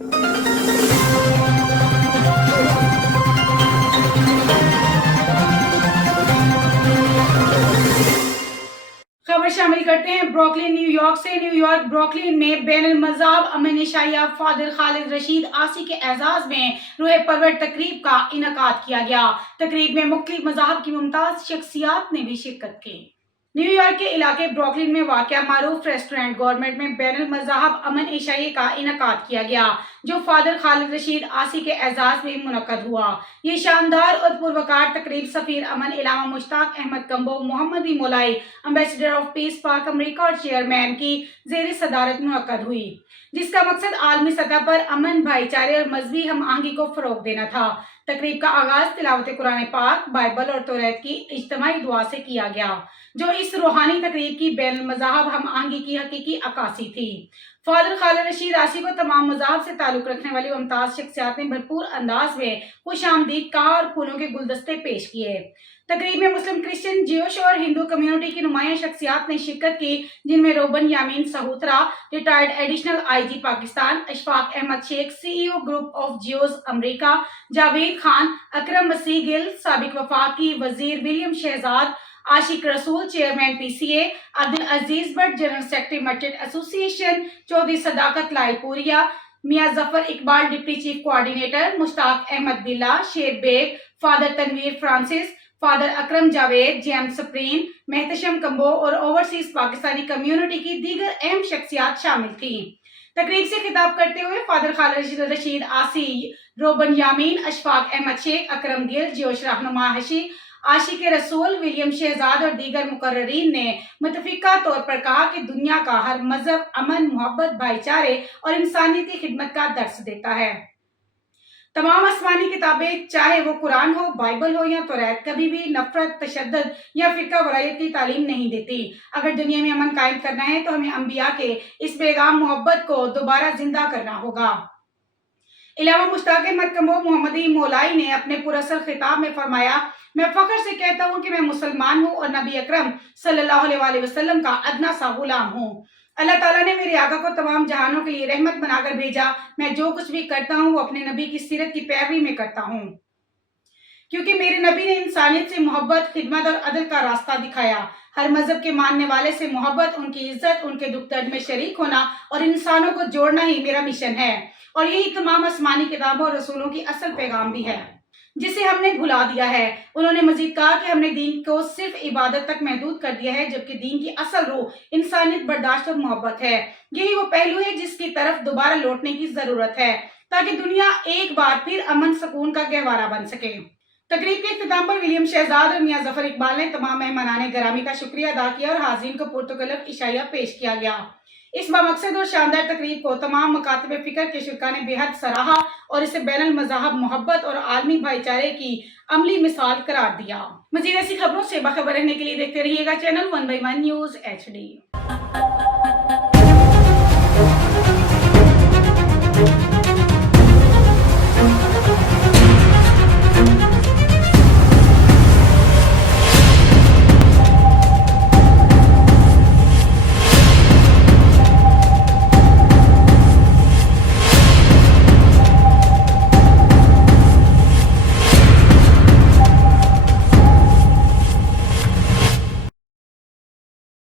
खबर शामिल करते हैं ब्रुकलिन न्यू यॉर्क से। न्यू यॉर्क ब्रुकलिन में बैन अल मज़ाहब अमन इशाया फादर खालिद रशीद आसी के एजाज में रूह परवर तकरीब का इनकाद किया गया। तकरीब में मुख्तलिफ मज़ाहब की मुमताज़ शख्सियात ने भी शिरकत की। न्यूयॉर्क के इलाके ब्रुकलिन में वाक़या मारूफ रेस्टोरेंट गवर्नमेंट में बैन अल मज़ाहब अमन इशाई का इनकाद किया गया, जो फादर खालिद रशीद आसी के एजाज में मुनक्कद हुआ। ये शानदार और पुरवकार तकरीब सफ़ीर अमन इलामा मुश्ताक अहमद कम्बो मोहम्मदी मोलाई एम्बेसडर ऑफ पीस पाक अमरीका और चेयरमैन की ज़ेर सदारत मुनक्कद हुई, जिसका मकसद आलमी सतह पर अमन, भाईचारे और मजहबी हम आहंगी को फ़रोग़ देना था। तकरीब का आगाज तिलावत कुरान पाक, बाइबल और तौरात की इज्तिमाई दुआ से किया गया, जो इस रूहानी तकरीब की बैन मज़ाहब हम आहंगी की हकीकी अक्कासी थी। फादर खालिद रशीद आसी को तमाम मज़ाहब से ताल्लुक़ रखने वाली मुमताज़ शख्सियात ने भरपूर अंदाज में खुश आमदीद कहा और फूलों के गुलदस्ते पेश किए। तकरीब में मुस्लिम, क्रिश्चियन, ज्यूश और हिंदू कम्युनिटी की नुमाया शख्सियात ने शिरकत की, जिनमें रोबन यामीन सहूतरा, retired additional IG Pakistan, Ashfaq Ahmad Sheikh, CEO group of जियोज अमरीका, जावेद खान, अकरम मसीह गिल, साबिक वफाकी वजीर William Shahzad, Ashiq Rasool, chairman PCA, Abdul Aziz Bhatt, general secretary merchant association, Chaudhry Sadaqat Lalpuria, Mian Zafar Iqbal, deputy chief coordinator, Mushtaq Ahmad Billa, Sher Beg, father Tanveer Francis, father Akram Javed, James सप्रीन, मेहतशम कम्बो और ओवरसीज पाकिस्तानी कम्युनिटी की दीगर अहम शख्सियात शामिल थी। तकरीब से खिताब करते हुए फादर खालिद रशीद आसी, रोबन यामीन, अशफाक अहमद शेख, अकरम गिल, जोश रहनुमा हशी, आशिक रसूल, विलियम शहजाद और दीगर मुकर्ररीन ने मुतफिका तौर पर कहा कि दुनिया का हर मजहब अमन, मोहब्बत, भाईचारे और इंसानियती खिदमत का दर्स देता है। तमाम आसमानी किताबें, चाहे वो कुरान हो, बाइबल हो या तौरात, कभी भी नफरत, तशद्दुद या फिरका वरायत की तालीम नहीं देती। अगर दुनिया में अमन कायम करना है तो हमें अंबिया के इस पैगाम मोहब्बत को दोबारा जिंदा करना होगा। इलामा मुश्ताक अहमद कम्बो मोहम्मदी मौलाई ने अपने पुरअसर खिताब में फरमाया, मैं फख्र से कहता हूँ कि मैं मुसलमान हूँ और नबी अकरम सल्लल्लाहु अलैहि वसल्लम का अदना सा गुलाम हूँ। अल्लाह ताला ने मेरे आका को तमाम जहानों के लिए रहमत बनाकर भेजा। मैं जो कुछ भी करता हूँ वो अपने नबी की सीरत की पैरवी में करता हूँ, क्योंकि मेरे नबी ने इंसानियत से मोहब्बत, खिदमत और अदल का रास्ता दिखाया। हर मजहब के मानने वाले से मोहब्बत, उनकी इज्जत, उनके दुख दर्द में शरीक होना और इंसानों को जोड़ना ही मेरा मिशन है, और यही तमाम आसमानी किताबों और रसूलों की असल पैगाम भी है, जिसे हमने भुला दिया है। उन्होंने मजीद कहा कि हमने दीन को सिर्फ इबादत तक महदूद कर दिया है, जबकि दीन की असल रूह इंसानियत, बर्दाश्त और मोहब्बत है। यही वो पहलू है जिसकी तरफ दोबारा लौटने की जरूरत है, ताकि दुनिया एक बार फिर अमन सुकून का गहवारा बन सके। तकरीब के इख्तिताम पर विलियम शहजाद और मियां जफर इकबाल ने तमाम मेहमानाने गिरामी का शुक्रिया अदा किया और हाज़रीन को पुरतकल्लफ इशाया पेश किया गया। इस बामकसद और शानदार तकरीब को तमाम मकातब फिक्र के शुरा ने बेहद सराहा और इसे बैन अल मज़ाहब मोहब्बत और आलमी भाईचारे की अमली मिसाल करार दिया। मज़ीद ऐसी खबरों से बाखबर रहने के लिए देखते रहिएगा चैनल 1/1 न्यूज़ HD।